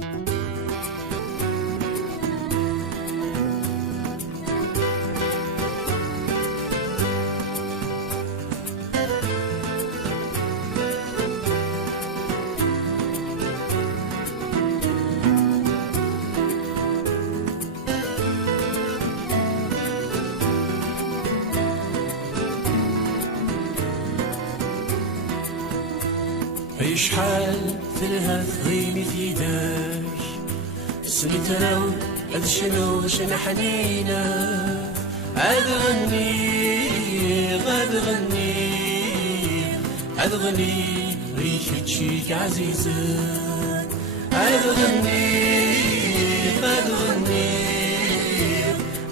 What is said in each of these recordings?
أي شحال ثلها ثغيمي في يداك سميت أنا قد شنو باش نحنينا عاد غني عاد غني ريحة شيك عزيزك عاد غني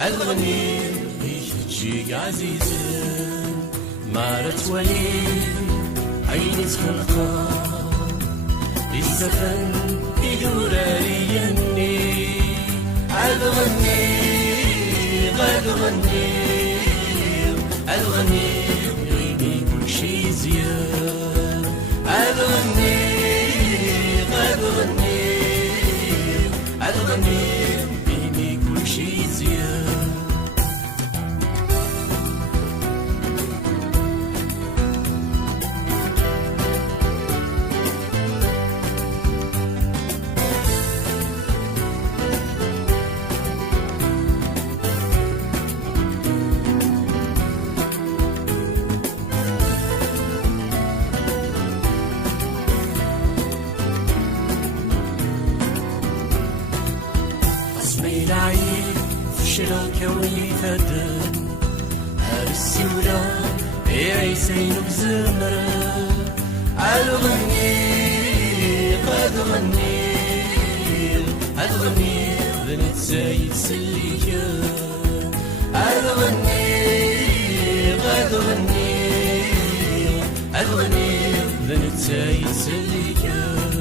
عاد غني ريحة شيك عزيزك مارت ولي عيني تخلقا الزفن يدور يني عاد غني عاد غني عيني كل شي زيان عاد غني عاد غني عيني كل شي زيان العين في شراكة ويفدن هذا السورة يعيسين بزمرة عاد غني عاد غني بنت زايد سليكة عاد غني عاد غني بنت زايد سليكة